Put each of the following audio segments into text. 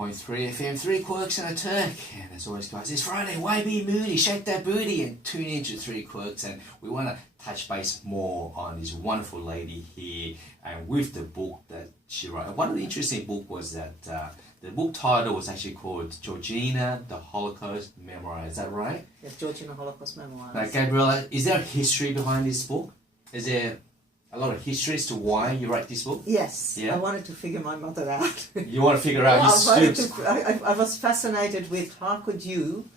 101.3 FM, 3 Quirks and a Turk. And as always, guys, it's Friday. Why be moody? Shake that booty and tune into 3 Quirks. And we want to touch base more on this wonderful lady here and with the book that she wrote. And one of the interesting book was that the book title was actually called Georgina, the Holocaust Memoirs. Is that right? Yes, Georgina Holocaust Memoirs. Now, Gabriella, is there a history behind this book? Is there a lot of history as to why you write this book? Yes, yeah? I wanted to figure my mother out. You want to figure out I was fascinated with how could you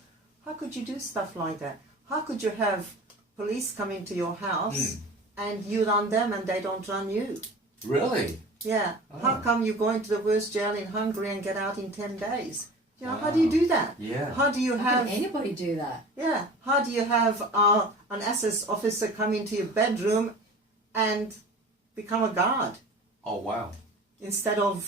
do stuff like that? How could you have police come into your house and you run them and they don't run you? Really? Yeah. Oh. How come you go into the worst jail in Hungary and get out in 10 days? You know, Wow. how do you do that? Yeah. How do you How have... can anybody do that? Yeah. How do you have an SS officer come into your bedroom and become a guard Oh, wow. instead of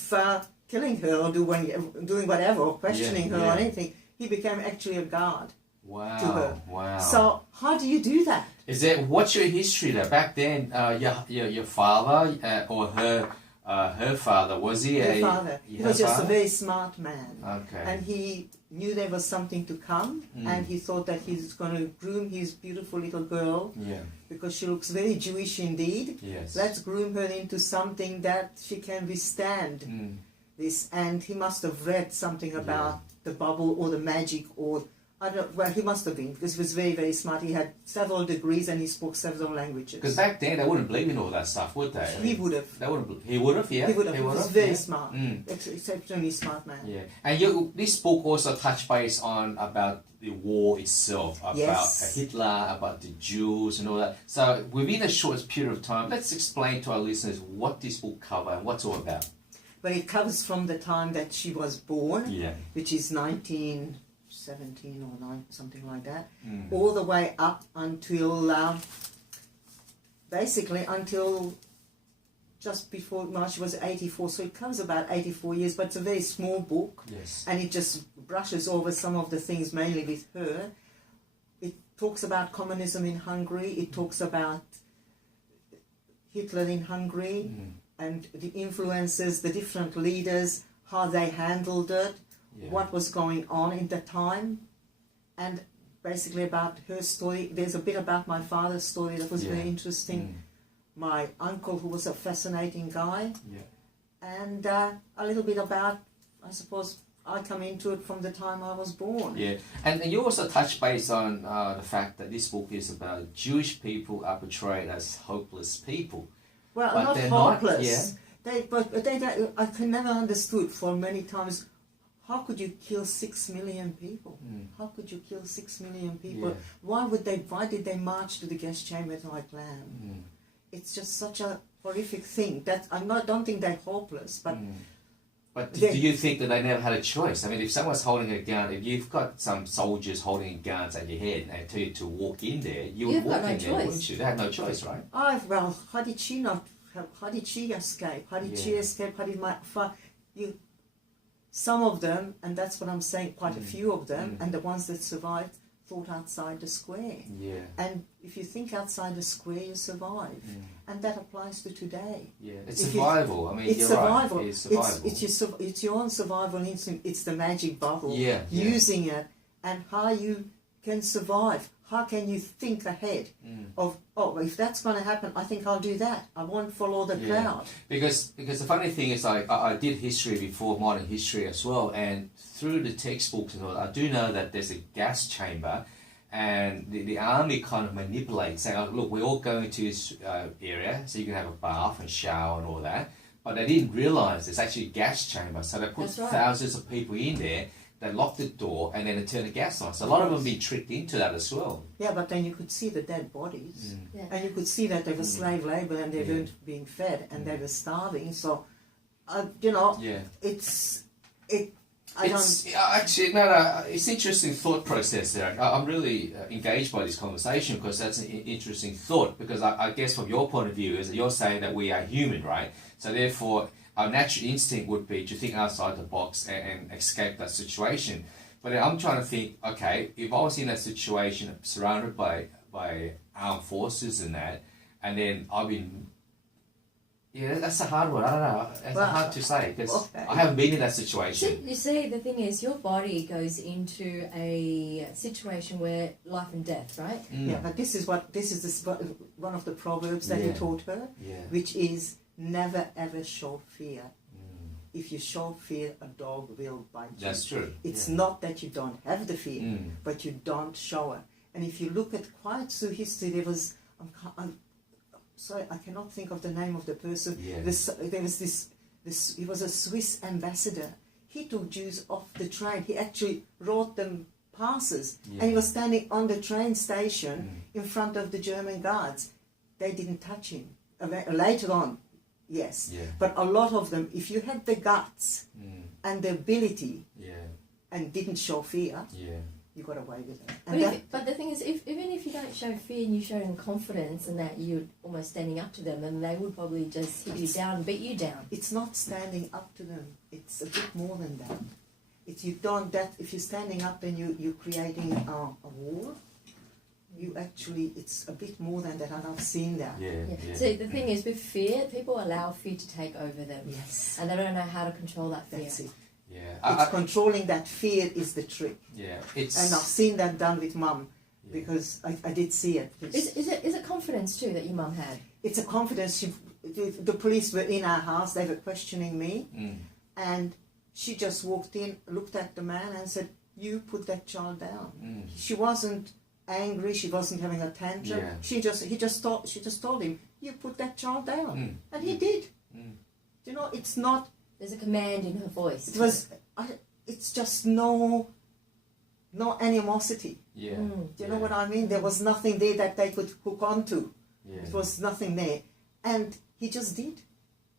killing her or doing whatever or questioning her or anything? He became actually a guard Wow. to her. Wow. So how do you do that? What's your history there? Back then, your father or her father, was he Her father. He was just a very smart man. Okay. And he knew there was something to come, and he thought that he's going to groom his beautiful little girl Yeah. because she looks very Jewish indeed. Yes. Let's groom her into something that she can withstand this. And he must have read something about the bubble or the magic or I don't. Well, he must have been because he was very, very smart. He had several degrees and he spoke several languages. Because back then, they wouldn't believe in all that stuff, would they? He would have. They wouldn't. He would have, yeah. He would have. He was very yeah. smart. Mm. Exceptionally smart man. Yeah, and this book also touched base on about the war itself, about Hitler, about the Jews and all that. So within a short period of time, let's explain to our listeners what this book covers and what's all about. But it covers from the time that she was born, Yeah. which is 1917 or 9, something like that, all the way up until basically until just before she was 84. So it covers about 84 years, but it's a very small book. Yes. And it just brushes over some of the things mainly with her. It talks about communism in Hungary. It talks about Hitler in Hungary and the influences, the different leaders, how they handled it, what was going on in the time, and basically about her story. There's a bit about my father's story that was very interesting. My uncle, who was a fascinating guy, and a little bit about, I suppose, I come into it from the time I was born. Yeah, and you also touch base on the fact that this book is about Jewish people are portrayed as hopeless people. Well, But not they're hopeless. not, But they, I can never understood for many times, how could you kill 6 million people? How could you kill 6 million people? Yeah. Why did they march to the gas chamber like lamb? It's just such a horrific thing. That don't think they're hopeless, but... But do you think that they never had a choice? I mean, if someone's holding a gun, if you've got some soldiers holding guns at your head and tell you to walk in there, you would walk in there, wouldn't you? They had no choice, right? Well, how did she not? How did she escape? How did she escape? How did some of them, and that's what I'm saying, quite a few of them, and the ones that survived, thought outside the square. Yeah. And if you think outside the square, you survive. And that applies to today. Yeah, it's survival. It's you're survival. right. It's survival. It's your own survival instinct. It's the magic bubble. Yeah. Using it and how you can survive. How can you think ahead of, if that's going to happen, I think I'll do that. I won't follow the crowd. Because the funny thing is, I did history before, modern history as well, and through the textbooks and all, I do know that there's a gas chamber, and the army kind of manipulates, saying, oh, look, we're all going to this area, so you can have a bath and shower and all that. But they didn't realise there's actually a gas chamber, so they put thousands of people in there. They lock the door and then they turn the gas on. So a lot of them have been tricked into that as well. Yeah, but then you could see the dead bodies. And you could see that they were slave labour and they weren't being fed and they were starving. So, it's interesting thought process there. I'm really engaged by this conversation because that's an interesting thought. Because I guess from your point of view is that you're saying that we are human, right? So therefore, our natural instinct would be to think outside the box and escape that situation. But then I'm trying to think, okay, if I was in that situation surrounded by armed forces and that, and then I've been Yeah, that's a hard one. I don't know. It's Well, hard to say because okay. I haven't been in that situation. You see, the thing is, your body goes into a situation where life and death, right? Yeah, but this is one of the proverbs that he Yeah. taught her, Yeah. which is never ever show fear. Mm. If you show fear, a dog will bite you. That's true. It's Yeah. not that you don't have the fear, Mm. but you don't show it. And if you look at quite through history, there was, I'm sorry, I cannot think of the name of the person. Yeah. There was this, he was a Swiss ambassador. He took Jews off the train. He actually wrote them passes. Yeah. And he was standing on the train station Mm. in front of the German guards. They didn't touch him. Later on, yes. Yeah. But a lot of them, if you had the guts Mm. and the ability Yeah. and didn't show fear, Yeah. you got away with it. But, And but the thing is, even if you don't show fear and you show them confidence and that you're almost standing up to them, then they would probably just hit you down and beat you down. it's not standing up to them. It's a bit more than that. It's you don't that if you're standing up and you're creating a wall. You actually, it's a bit more than that, and I've seen that. Yeah. Yeah. Yeah. So the thing is, with fear, people allow fear to take over them, Yes, and they don't know how to control that fear. that's it. Yeah. It's controlling that fear is the trick, Yeah. It's. and I've seen that done with Mum Yeah. because I did see it. Is it confidence too that your mum had? It's a confidence. The police were in our house. They were questioning me, Mm. and she just walked in, looked at the man, and said, "You put that child down." Mm. She wasn't angry. She wasn't having a tantrum. Yeah. She just told him, "You put that child down," Mm. and he did. Mm. You know, it's not. There's a command in her voice. It was. It's just no animosity. Yeah. Mm. Do you know what I mean? There was nothing there that they could hook onto. Yeah. It was nothing there, and he just did.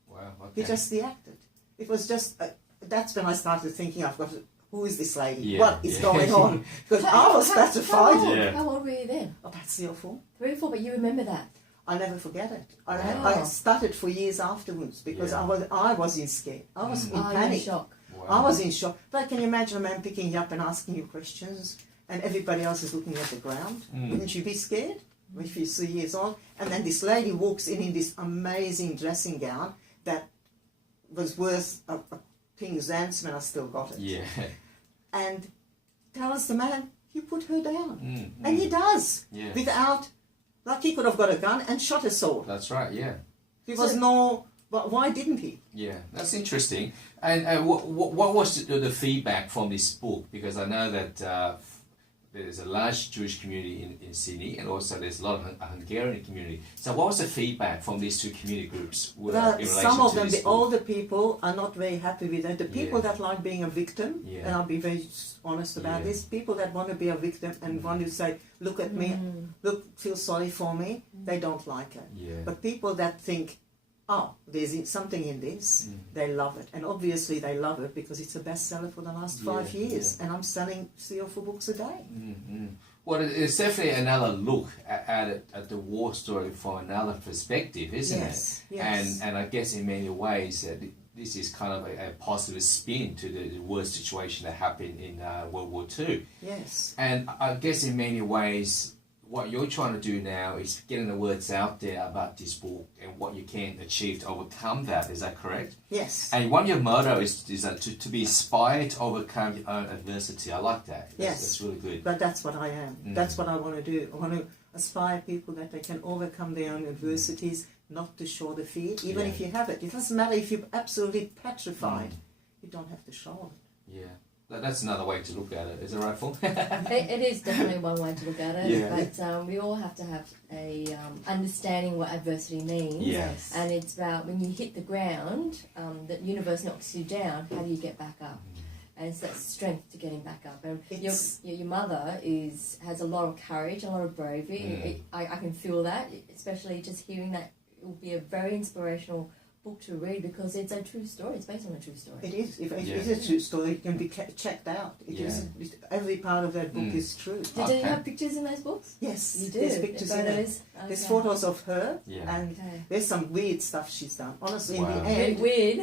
Wow. Okay. He just reacted. It was just. That's when I started thinking, I've got. Who is this lady? Yeah, What is yeah. going on? Because I was petrified. Yeah. How old were you then? About 3 or 4. 3 or 4, but you remember that. I'll never forget it. I Wow. started for years afterwards because Yeah. I was in scare. I was in Oh, you're in panic. shock. Wow. I was in shock. But can you imagine a man picking you up and asking you questions, and everybody else is looking at the ground? Mm. Wouldn't you be scared if you're 3 years old? And then this lady walks in this amazing dressing gown that was worth a king's ransom, and I still got it. Yeah. And tells the man, "You put her down," Mm. and he does Yeah. without. Like he could have got a gun and shot us all. That's right. Yeah. There was no. But why didn't he? Yeah, that's interesting. And what was the feedback from this book? Because I know that there's a large Jewish community in Sydney, and also there's a lot of Hungarian community. So what was the feedback from these two community groups? In Well, relation some of to them, this the book? older people, are not very happy with it. The people Yeah. that like being a victim, Yeah. and I'll be very honest about Yeah. this, people that want to be a victim and want to say, "Look at me, look, feel sorry for me," they don't like it. Yeah. But people that think, "Oh, there's something in this," they love it. And obviously they love it because it's a bestseller for the last 5 Yeah, years. yeah. And I'm selling 3 or 4 books a day. Mm-hmm. Well, it's definitely another look at the war story from another perspective, isn't Yes, it? yes. And I guess in many ways this is kind of a positive spin to the worst situation that happened in World War II. Yes. And I guess in many ways, what you're trying to do now is getting the words out there about this book and what you can achieve to overcome that. Is that correct? Yes. And one of your motto is that to be inspired to overcome your own adversity. I like that. Yes. That's really good. But that's what I am. Mm. That's what I want to do. I want to inspire people that they can overcome their own adversities, not to show the fear, even Yeah. if you have it. It doesn't matter if you're absolutely petrified. You don't have to show it. Yeah. That's another way to look at it. Is it right, Phil? It is definitely one way to look at it, Yeah. but we all have to have a understanding what adversity means. Yeah. Yes. And it's about when you hit the ground, the universe knocks you down, how do you get back up? And it's that strength to getting back up. And your mother has a lot of courage, a lot of bravery. I can feel that, especially just hearing that. It will be a very inspirational book to read because it's a true story. It's based on a true story. It is. If Yeah. it's a true story, it can be checked out. It Yeah. is. Every part of that book Mm. is true. Did you Okay. have pictures in those books? Yes. You do. There's pictures in it. Photos. There's Okay. photos of her, Yeah. and Okay. there's some weird stuff she's done. Honestly, in Wow. the Very end, weird.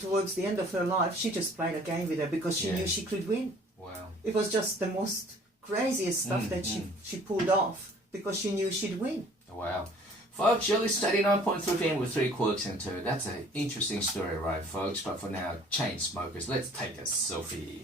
towards the end of her life, she just played a game with her because she Yeah. knew she could win. Wow. It was just the most craziest stuff that she pulled off because she knew she'd win. Wow. Folks, you're listening to 89.3 FM with 3 Quirks and 2. That's an interesting story, right, folks? But for now, chain smokers, let's take a selfie.